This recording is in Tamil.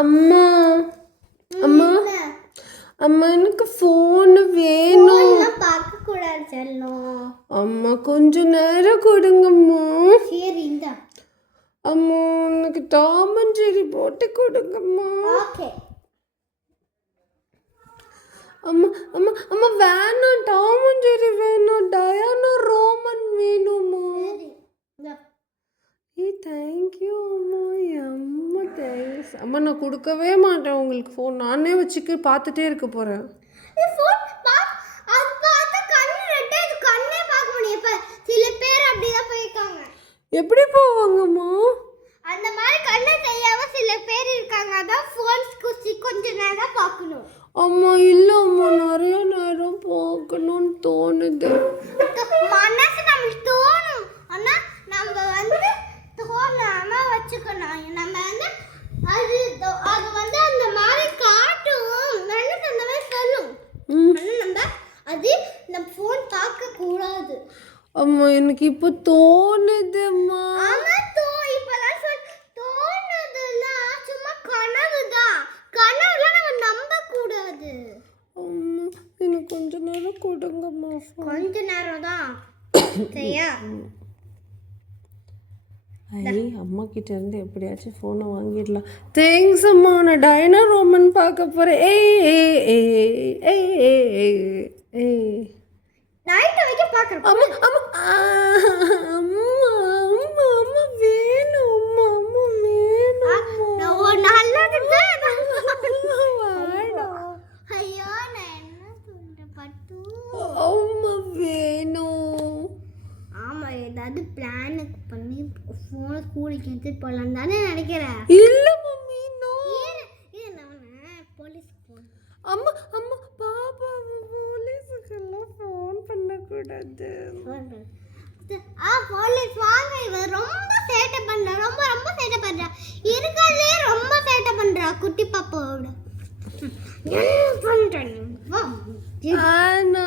அம்மா அம்மா அம்மா எனக்கு ஃபோன் வேணும். பார்க்க கூடாது செல்லம். அம்மா கொஞ்ச நேரம் கொடுங்கம்மா. சரி இந்த அம்மா எனக்கு டாம் அண்ட் ஜெர்ரி போட்டு கொடுங்கம்மா. ஓகே. அம்மா அம்மா அம்மா வேணாம், டாம் அண்ட் ஜெர்ரி வேணும், டயானா ரோமன் வேணும்மா. தேங்க்யூ அம்மா. அம்மா தேங்க்ஸ் அம்மா. நான் கொடுக்கவே மாட்டேன் உங்களுக்கு ஃபோன். நானே வச்சுக்க பார்த்துட்டே இருக்க போகிறேன். எப்படி போவாங்கம்மா? அந்த மாதிரி கண்ணை தெரியாம சில பேர் இருக்காங்க. அதான் ஃபோன்ஸ் கொஞ்ச நேரம் பார்க்கணும். அம்மா இல்லை அம்மா, நிறைய நேரம் பார்க்கணும்னு தோணுது. மனசு நமக்கு தோணும், ஆனா நம்ம வந்து தோணாம வச்சுக்கணும். நம்ம வந்து அது வந்து அந்த மாதிரி காட்டும், மனசு அந்த மாதிரி சொல்லும். ஆனா நம்ம அது நம்ம ஃபோன் பார்க்க கூடாது. அம்மா எனக்கு இப்போ தோணுதும்மா. ஆமா இப்பலாம் தோணுதுலாம் சும்மா கனவுதான். கனவுலாம் நம்ம நம்ப கூடாது. அம்மா எனக்கு கொஞ்ச நேரம் கொடுங்கம்மா. கொஞ்ச நேரம் தான் சரியா? அம்மா கிட்ட இருந்து எப்படியாச்சும் ஃபோனை வாங்கிடலாம். தேங்க்ஸ் அம்மா. நான் டயனா ரோமன் பார்க்க போகிறேன். நைட் வரைக்கும் பார்க்குறேன். அம்மா அம்மா அம்மா அம்மா அம்மா வேணும். அம்மா அம்மா வேணும். ஐயோ நான் என்ன சொல்றேன் பட்டு. அம்மா வேணும். ஆமா ஏதாவது பிளானுக்கு பண்ணி ஃபோனை ஸ்கூலுக்கு எடுத்துட்டு போகலாம் தானே நினைக்கிறேன். இல்லை மம்மி நோ. Police phone. அம்மா அம்மா பாப்பா போலீஸுக்கெல்லாம் ஃபோன் பண்ணக்கூடாது. போலீஸ் வாங்க. இவன் ரொம்ப சேட்டை பண்றா. ரொம்ப ரொம்ப சேட்டை பண்றா. இருக்கறதே ரொம்ப சேட்டை பண்றா குட்டி பாப்பாவோட. என்ன பண்றீங்க? ஆனா